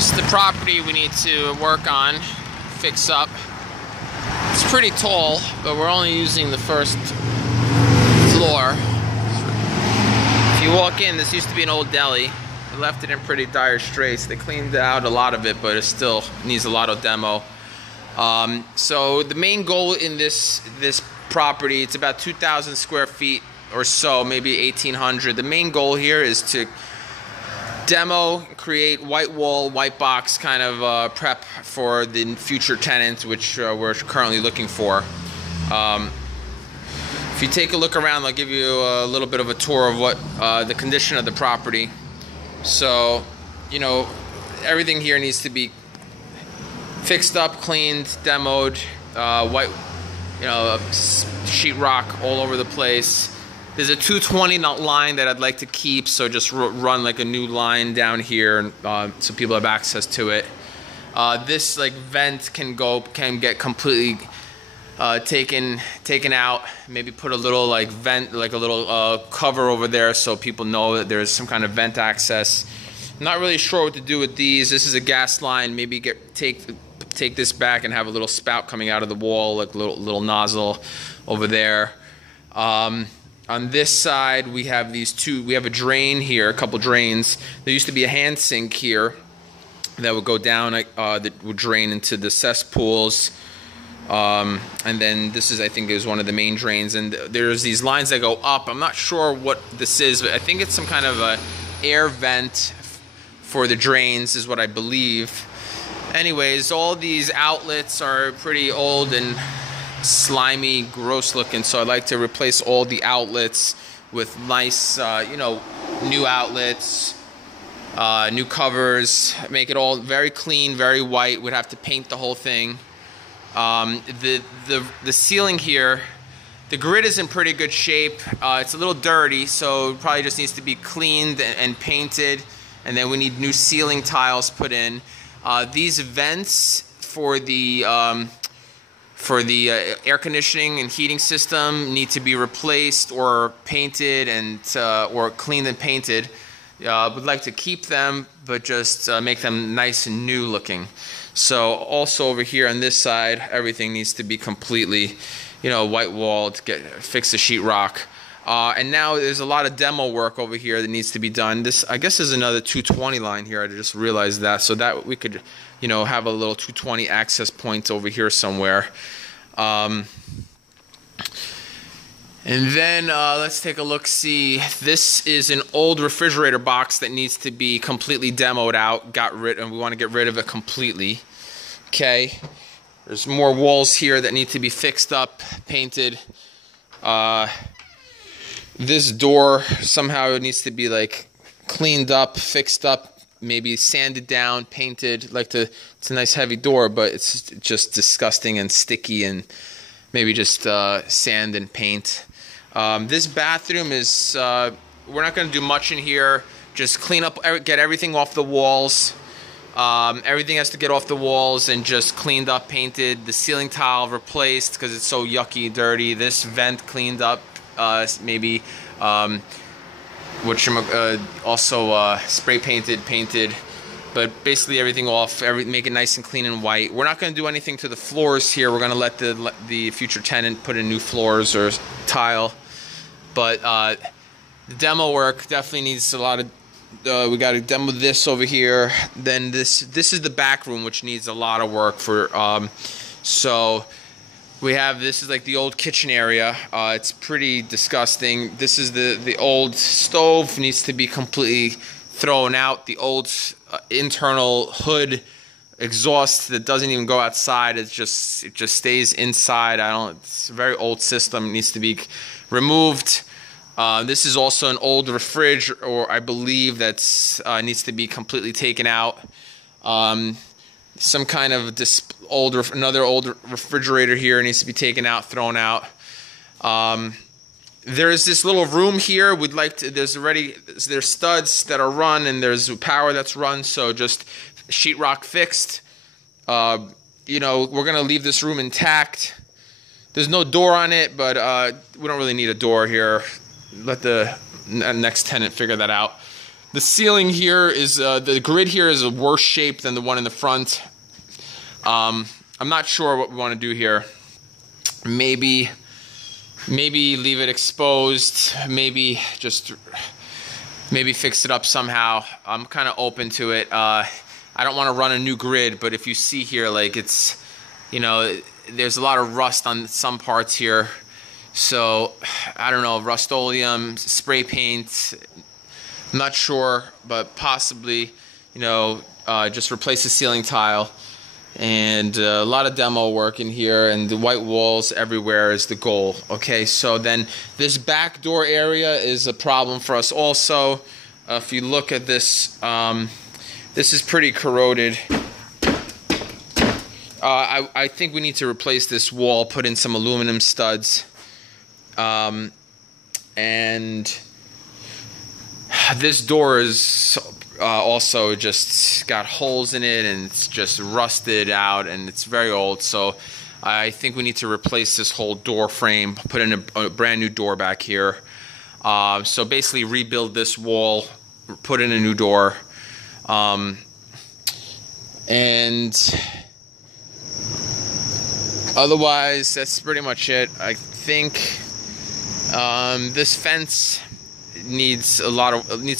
This is the property we need to work on, fix up. It's pretty tall, but we're only using the first floor. If you walk in, this used to be an old deli. They left it in pretty dire straits. They cleaned out a lot of it, but it still needs a lot of demo. So the main goal in this property, it's about 2,000 square feet or so, maybe 1,800. The main goal here is to demo, create white wall, white box kind of prep for the future tenants, which we're currently looking for. If you take a look around, I'll give you a little bit of a tour of what the condition of the property. So, you know, everything here needs to be fixed up, cleaned, demoed, white, you know, sheetrock all over the place. There's a 220 line that I'd like to keep, so just run like a new line down here, so people have access to it. This like vent can get completely taken out. Maybe put a little like vent, like a little cover over there, so people know that there's some kind of vent access. I'm not really sure what to do with these. This is a gas line. Maybe take this back and have a little spout coming out of the wall, like a little nozzle over there. On this side, we have these two. We have a drain here, a couple drains. There used to be a hand sink here that would go down, that would drain into the cesspools. And then this is, I think, is one of the main drains. And there's these lines that go up. I'm not sure what this is, but I think it's some kind of a air vent for the drains, is what I believe. Anyways, all these outlets are pretty old and slimy, gross looking, so I like to replace all the outlets with nice, you know, new outlets, new covers, make it all very clean, very white. We'd have to paint the whole thing. The ceiling here, the grid is in pretty good shape. It's a little dirty, so it probably just needs to be cleaned and painted, and then we need new ceiling tiles put in. These vents for the air conditioning and heating system need to be replaced or painted and or cleaned and painted. Would like to keep them, but just make them nice and new looking. So also over here on this side, everything needs to be completely, you know, white walled, fix the sheetrock. And now there's a lot of demo work over here that needs to be done. This, I guess, is another 220 line here. I just realized that, so that we could, you know, have a little 220 access point over here somewhere. And then let's take a look. See, this is an old refrigerator box that needs to be completely demoed out, and we want to get rid of it completely. Okay, there's more walls here that need to be fixed up, painted. This door somehow needs to be like cleaned up, fixed up, maybe sanded down, painted. It's a nice heavy door, but it's just disgusting and sticky, and maybe just sand and paint. This bathroom is, we're not going to do much in here. Just clean up, get everything off the walls. Everything has to get off the walls and just cleaned up, painted. The ceiling tile replaced because it's so yucky, dirty. This vent cleaned up, maybe, also spray painted. But basically everything off, make it nice and clean and white. We're not going to do anything to the floors here. We're going to let the future tenant put in new floors or tile. But the demo work definitely needs a lot of. We got to demo this over here. Then this is the back room, which needs a lot of work for. So we have, this is like the old kitchen area. It's pretty disgusting. This is the old stove, needs to be completely thrown out. The old internal hood exhaust that doesn't even go outside. It just stays inside. It's a very old system. It needs to be removed. This is also an old fridge, or I believe that's needs to be completely taken out. Some kind of another old refrigerator here needs to be taken out, thrown out. There's this little room here. We'd like to. There's studs that are run, and there's power that's run. So just sheetrock fixed. You know, we're gonna leave this room intact. There's no door on it, but we don't really need a door here. Let the next tenant figure that out. The ceiling here is, the grid here is a worse shape than the one in the front. I'm not sure what we want to do here. Maybe leave it exposed, maybe fix it up somehow. I'm kind of open to it. I don't want to run a new grid, but if you see here, like, it's, you know, there's a lot of rust on some parts here. So, I don't know, Rust-Oleum, spray paint, I'm not sure, but possibly, you know, just replace the ceiling tile. And a lot of demo work in here, and the white walls everywhere is the goal. Okay, so then this back door area is a problem for us also. If you look at this, this is pretty corroded. I think we need to replace this wall, put in some aluminum studs. And this door is also just got holes in it, and it's just rusted out, and it's very old. So I think we need to replace this whole door frame, put in a brand new door back here. So basically rebuild this wall, put in a new door. And otherwise, that's pretty much it. I think this fence needs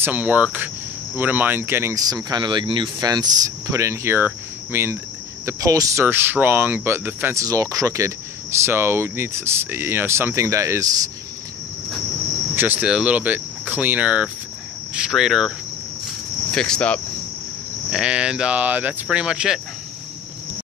some work. Wouldn't mind getting some kind of like new fence put in here. I mean, the posts are strong, but the fence is all crooked, so it needs, you know, something that is just a little bit cleaner, straighter, fixed up. And that's pretty much it.